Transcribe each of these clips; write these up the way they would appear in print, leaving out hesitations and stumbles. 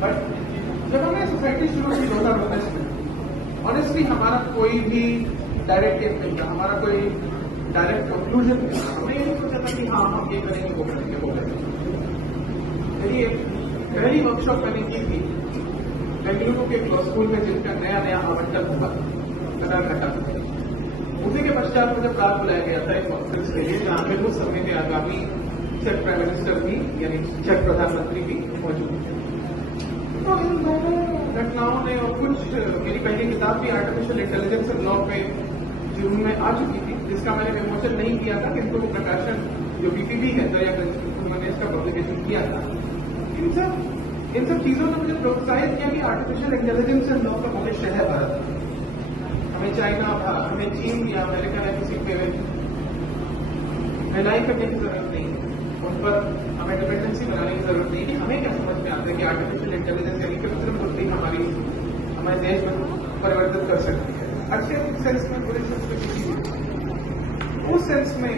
But जब हमने society शुरू की 2019 में, ऑनेस्टली हमारा कोई भी डायरेक्ट एम नहीं था, हमारा कोई डायरेक्ट कंक्लूजन नहीं था। हमने ये नहीं सोचा था कि हाँ हम ये करेंगे वो करेंगे वो करेंगे। मेरी पहली वर्कशॉप मैंने की थी बेंगलुरु के एक लॉ स्कूल में, जिनका नया नया आवंटन हुआ कनारघट्टा। उसी के पश्चात मुझे प्राप्त बुलाया गया था एक कॉन्फ्रेंस के लिए, जहां पे उस समय के आगामी चेक प्राइम मिनिस्टर भी यानी चेक प्रधानमंत्री भी मौजूद थे। तो इन दोनों घटनाओं ने और कुछ मेरी पहली किताब भी आर्टिफिशियल इंटेलिजेंस एंड लॉ पे जून में आ चुकी थी, जिसका मैंने विमोचन नहीं किया था, किंतु वो प्रकाशन जो बीपीबी है दरियागंज, मैंने इसका पब्लिकेशन किया था। इन सब चीजों ने मुझे प्रोत्साहित किया कि आर्टिफिशियल इंटेलिजेंस एंड लॉ का भविष्य है भारत में। हमें चाइना, हमें चीन या अमेरिका या किसी पे रिलाई करने की जरूरत नहीं है, उन पर हमें डिपेंडेंसी बनाने की जरूरत नहीं है। हमें क्या समझ में आता है कि आर्टिफिशियल इंटेलिजेंस यानी कृत्रिम बुद्धि हमारे देश में परिवर्तित कर सकती है, अच्छे सेंस में, बुरे सेंस में, किसी भी। उस सेंस में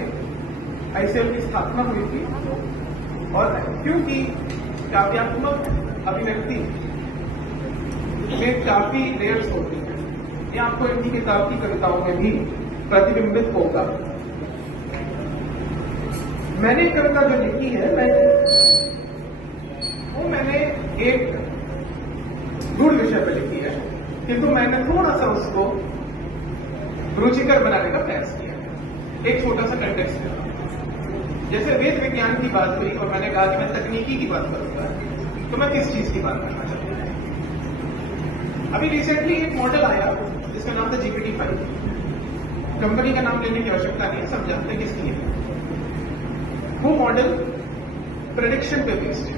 आईसीएल की स्थापना हुई थी, और क्योंकि काव्यात्मक अभिव्यक्ति में काफी लेयर्स होती है, ये आपको इनकी किताब की कविताओं में भी प्रतिबिंबित होगा। मैंने कविता जो लिखी है मैंने एक गूढ़ विषय पर लिखी है, किंतु मैंने थोड़ा सा उसको रुचिकर बनाने का प्रयास किया। एक छोटा सा कंटेक्स्ट है, जैसे वेद विज्ञान की बात हुई और मैंने कहा कि मैं तकनीकी की बात करूंगा, तो मैं किस चीज की बात करना चाहता हूं। अभी रिसेंटली एक मॉडल आया जिसका नाम था GPT-5। कंपनी का नाम लेने की आवश्यकता नहीं है, सब जानते हैं किसकी है। वो मॉडल प्रेडिक्शन पे बेस्ड है,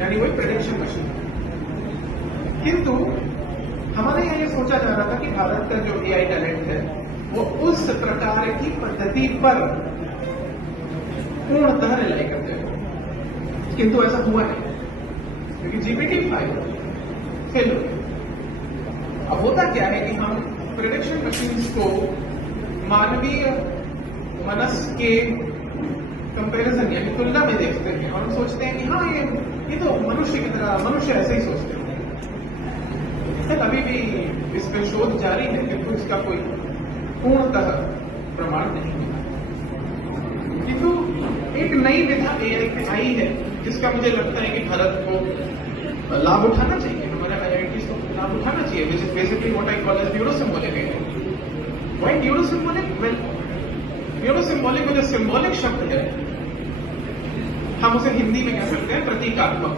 यानी वो प्रेडिक्शन मशीन। किंतु हमारे यहाँ ये सोचा जा रहा था कि भारत का जो AI टैलेंट है वो उस प्रकार की पद्धति पर पूर्णतः रिलाई करते हैं, किंतु ऐसा हुआ नहीं, क्योंकि GPT-5 फेल हो गया। अब होता क्या है कि हम प्रेडिक्शन मशीन्स को मानवीय मनस के कंपैरिजन यानी तुलना में देखते हैं, और हम सोचते हैं कि हाँ ये तो मनुष्य की तरह, मनुष्य ऐसे ही सोचते हैं। अभी भी इस पर शोध जारी है, किंतु इसका कोई पूर्णतः प्रमाण नहीं मिला। किंतु एक नई विधा AI आई है, जिसका मुझे लगता है कि भारत को लाभ उठाना चाहिए, हमारे IITs को लाभ उठाना चाहिए, which is basically what I call as neurosymbolic. Why neurosymbolic? Well, neurosymbolic जो सिंबॉलिक शब्द है, हम उसे हिंदी में कह सकते हैं प्रतीकात्मक।